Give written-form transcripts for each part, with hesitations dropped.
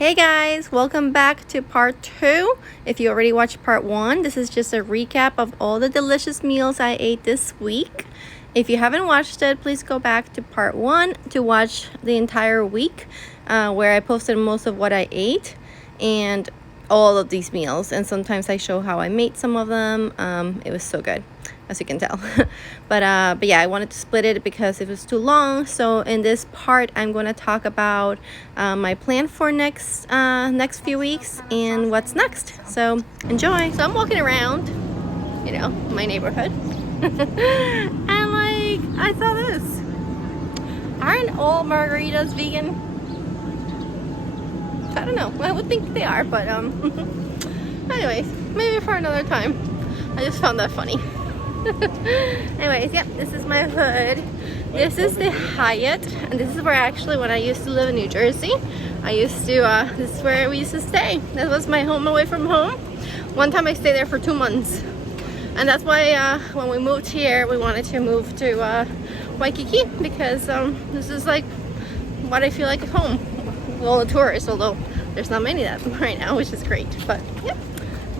Hey guys, welcome back to part 2. If you already watched part 1, this is just a recap of all the delicious meals I ate this week. If you haven't watched it, please go back to part 1 to watch the entire week where I posted most of what I ate and all of these meals. And sometimes I show how I made some of them. It was so good, as you can tell. but yeah, I wanted to split it because it was too long. So in this part, I'm going to talk about my plan for next few weeks and what's next. So enjoy. So I'm walking around, you know, my neighborhood. And like, I saw this. Aren't all margaritas vegan? I don't know. I would think they are, but anyways, maybe for another time. I just found that funny. Anyways, yep, this is my hood. This is the Hyatt, and this is where actually when I used to live in New Jersey, I used to this is where we used to stay. That was my home away from home. One time I stayed there for 2 months, and that's why when we moved here, we wanted to move to Waikiki because this is like what I feel like at home. All the tourists, although there's not many of them right now, which is great. But yeah,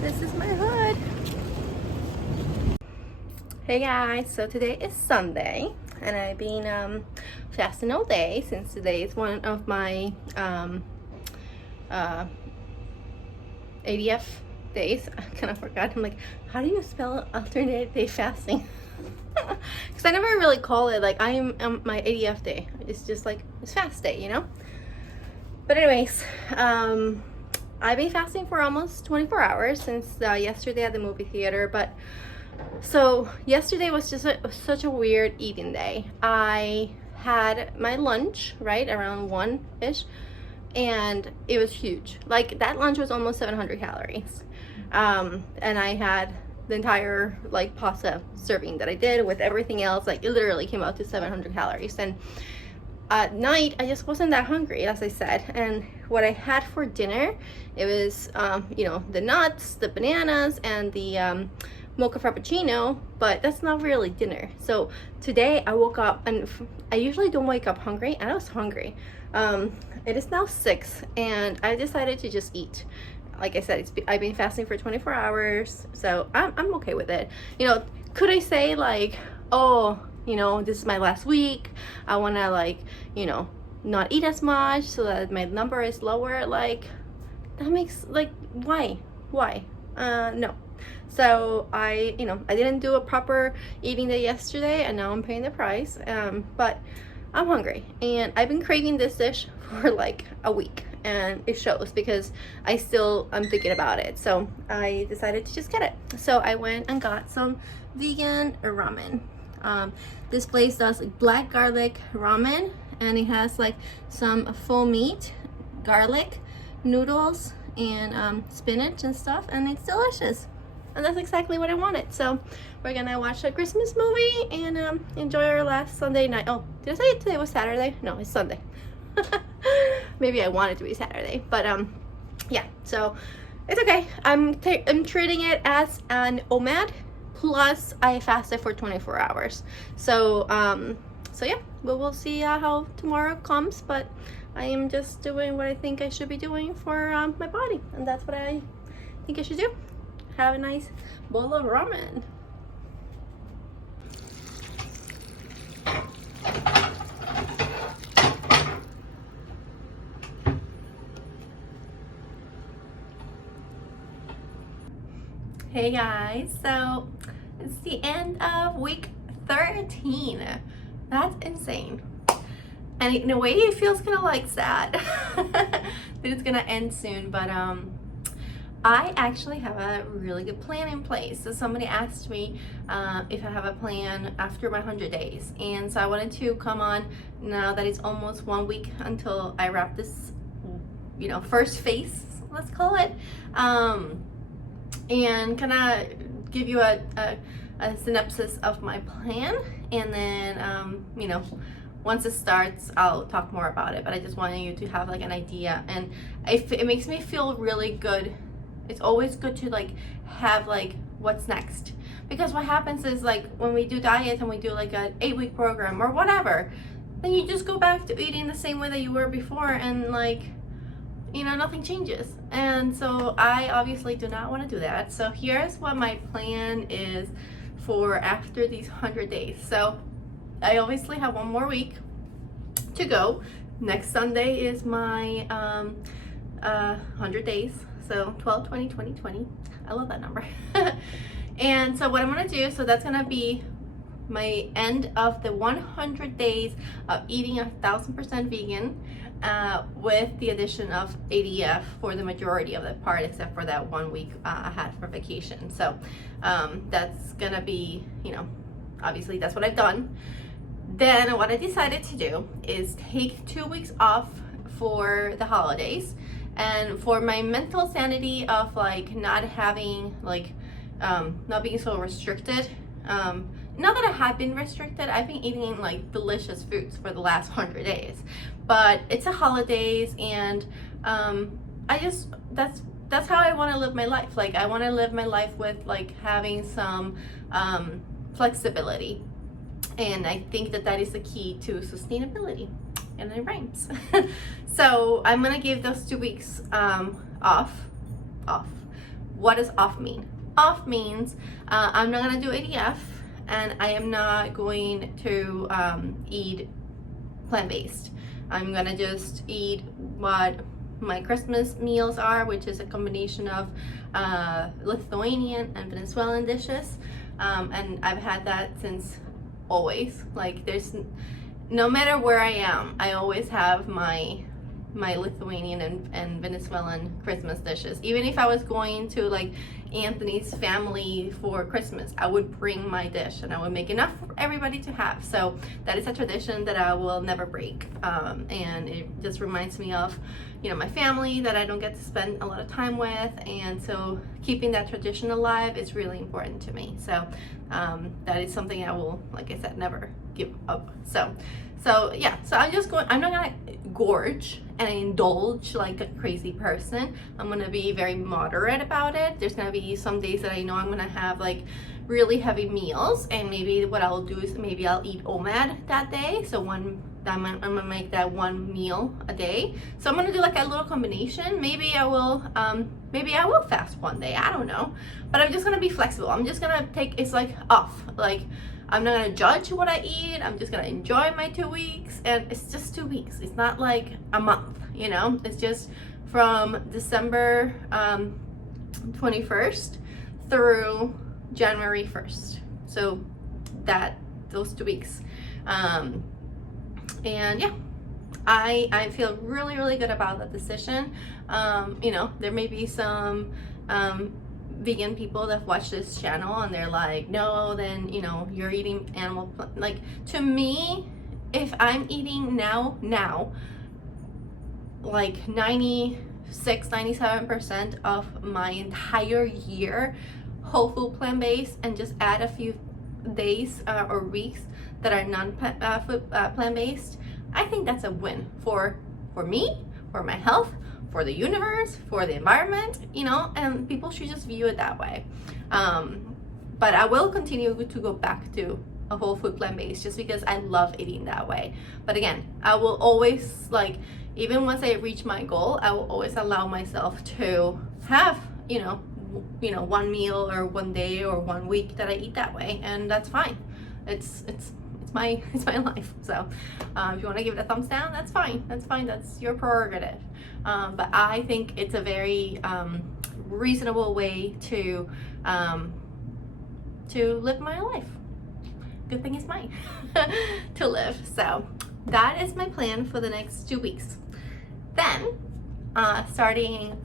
this is my hood. Hey guys, so today is Sunday, and I've been fasting all day since today is one of my ADF days. I kind of forgot. I'm like, how do you spell alternate day fasting? Because I never really call it like I'm my ADF day. It's just like it's fast day, you know. But anyways, I've been fasting for almost 24 hours since yesterday at the movie theater. But so yesterday was just such a weird eating day. I had my lunch right around 1-ish, and it was huge. Like that lunch was almost 700 calories, and I had the entire like pasta serving that I did with everything else. Like it literally came out to 700 calories. And at night, I just wasn't that hungry, as I said. And what I had for dinner, it was, you know, the nuts, the bananas, and the mocha frappuccino, but that's not really dinner. So today I woke up, and I usually don't wake up hungry, and I was hungry. It is now 6, and I decided to just eat. Like I said, I've been fasting for 24 hours, so I'm okay with it. You know, could I say like, oh, you know, this is my last week, I want to like, you know, not eat as much so that my number is lower? Like that makes like why no. So I didn't do a proper eating day yesterday, and now I'm paying the price. But I'm hungry, and I've been craving this dish for like a week, and it shows because I'm thinking about it. So I decided to just get it. So I went and got some vegan ramen. This place does like black garlic ramen, and it has like some full meat, garlic, noodles, and spinach and stuff, and it's delicious. And that's exactly what I wanted. So we're gonna watch a Christmas movie and enjoy our last Sunday night. Oh, did I say today was Saturday? No, it's Sunday. Maybe I want it to be Saturday, but yeah. So it's okay. I'm treating it as an OMAD. Plus, I fasted for 24 hours. So, so yeah, we'll see how tomorrow comes. But I am just doing what I think I should be doing for my body, and that's what I think I should do. Have a nice bowl of ramen. Hey guys, so it's the end of week 13. That's insane. And in a way it feels kind of like sad that it's gonna end soon, but I actually have a really good plan in place. So somebody asked me if I have a plan after my 100 days, and so I wanted to come on now that it's almost 1 week until I wrap this, you know, first phase, let's call it, and kind of give you a synopsis of my plan, and then you know, once it starts I'll talk more about it. But I just wanted you to have like an idea, and it makes me feel really good. It's always good to like have like what's next, because what happens is like when we do diets and we do like an 8-week program or whatever, then you just go back to eating the same way that you were before, and like you know, nothing changes. And so I obviously do not want to do that. So here's what my plan is for after these 100 days. So I obviously have one more week to go. Next Sunday is my 100 days. So 12, 20, 20, 20. I love that number. And so what I'm gonna do, so that's gonna be my end of the 100 days of eating 1000% vegan, with the addition of ADF for the majority of the part, except for that 1 week I had for vacation. So that's gonna be, you know, obviously that's what I've done. Then what I decided to do is take 2 weeks off for the holidays, and for my mental sanity of like not having like not being so restricted. Not that I have been restricted, I've been eating like delicious foods for the last 100 days, but it's a holidays, and I just, that's how I want to live my life. Like I want to live my life with like having some flexibility, and I think that that is the key to sustainability, and it rhymes. So I'm gonna give those 2 weeks off. What does off mean? Off means I'm not gonna do ADF, and I am not going to eat plant-based. I'm gonna just eat what my Christmas meals are, which is a combination of Lithuanian and Venezuelan dishes, and I've had that since always. Like there's, no matter where I am, I always have my Lithuanian and Venezuelan Christmas dishes. Even if I was going to like Anthony's family for Christmas, I would bring my dish and I would make enough for everybody to have. So that is a tradition that I will never break, and it just reminds me of, you know, my family that I don't get to spend a lot of time with, and so keeping that tradition alive is really important to me. So that is something I will, like I said, never give up. So yeah, so I'm not gonna gorge and indulge like a crazy person. I'm gonna be very moderate about it. There's gonna be some days that I know I'm gonna have like really heavy meals, and maybe what I'll do is maybe I'll eat OMAD that day. So I'm gonna make that one meal a day. So I'm gonna do like a little combination. Maybe I will fast one day, I don't know. But I'm just gonna be flexible. I'm just gonna take, it's like off. Like I'm not gonna judge what I eat. I'm just gonna enjoy my 2 weeks, and it's just 2 weeks. It's not like a month, you know? It's just from December 21st through January 1st. So those 2 weeks. And yeah, I feel really, really good about that decision. You know, there may be some vegan people that watch this channel and they're like, no, then, you know, you're eating animal, like, to me, if I'm eating now, like 97% of my entire year whole food plant-based, and just add a few days or weeks that are plant-based, I think that's a win for me, for my health, for the universe, for the environment, you know, and people should just view it that way. But I will continue to go back to a whole food plant-based just because I love eating that way. But again, I will always, like, even once I reach my goal, I will always allow myself to have, you know, one meal or one day or 1 week that I eat that way, and that's fine. It's my life. So if you want to give it a thumbs down, that's fine. That's your prerogative. But I think it's a very reasonable way to live my life. Good thing it's mine to live. So that is my plan for the next 2 weeks. Then starting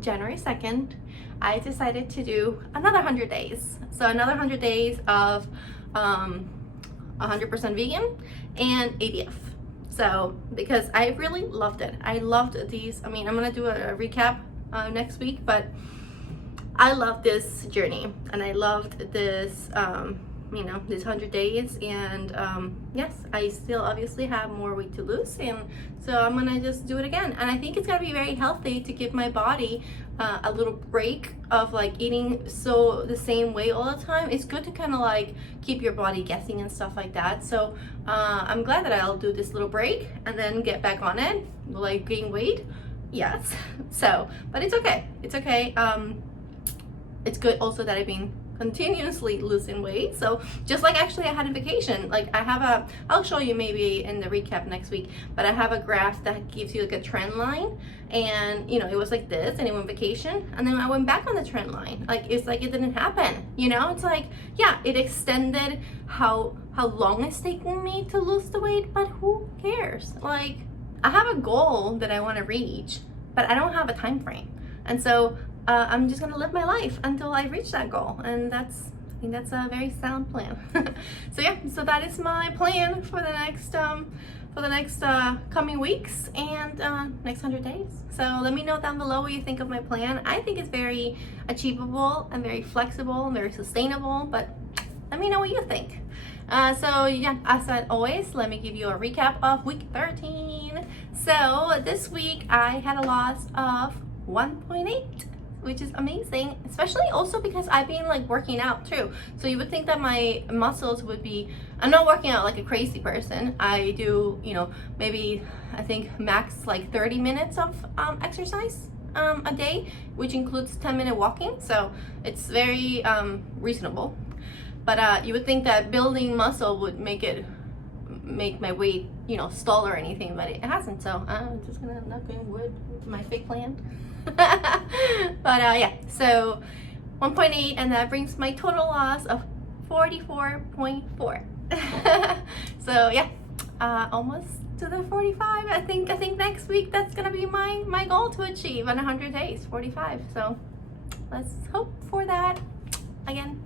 January 2nd, I decided to do another 100 days. So another 100 days of 100% vegan and ADF. So because I really loved it. I loved these. I mean, I'm gonna do a recap next week, but I loved this journey, and I loved this you know, these 100 days, and yes, I still obviously have more weight to lose, and so I'm gonna just do it again. And I think it's gonna be very healthy to give my body a little break of like eating so the same way all the time. It's good to kind of like keep your body guessing and stuff like that. So I'm glad that I'll do this little break and then get back on it, like gain weight, Yes. So, but it's okay. It's okay. It's good also that I've been continuously losing weight. So just like actually I had a vacation, like I have a, I'll show you maybe in the recap next week, but I have a graph that gives you like a trend line, and you know, it was like this, and it went vacation, and then I went back on the trend line. Like it's like it didn't happen, you know. It's like, yeah, it extended how long it's taking me to lose the weight, but who cares? Like I have a goal that I want to reach, but I don't have a time frame, and so I'm just gonna live my life until I reach that goal, and I think that's a very sound plan. So yeah, so that is my plan for the next coming weeks and next 100 days. So let me know down below what you think of my plan. I think it's very achievable and very flexible and very sustainable, but let me know what you think. So yeah, as always, let me give you a recap of week 13. So this week I had a loss of 1.8, which is amazing, especially also because I've been like working out too. So you would think that my muscles would be, I'm not working out like a crazy person. I do, you know, maybe I think max like 30 minutes of exercise a day, which includes 10-minute walking. So it's very reasonable. But you would think that building muscle would make my weight, you know, stall or anything, but it hasn't. So I'm just gonna knock on wood with my fake plan. But yeah, so 1.8, and that brings my total loss of 44.4. So yeah, almost to the 45. I think next week that's gonna be my goal to achieve in 100 days, 45. So let's hope for that. Again,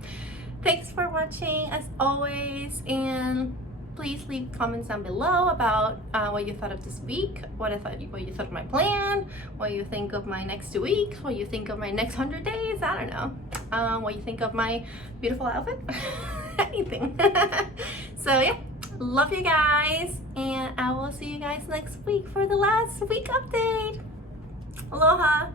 thanks for watching as always, and please leave comments down below about what you thought of this week, what you thought of my plan, what you think of my next 2 weeks, what you think of my next 100 days. I don't know, what you think of my beautiful outfit. Anything. So yeah, love you guys, and I will see you guys next week for the last week update. Aloha.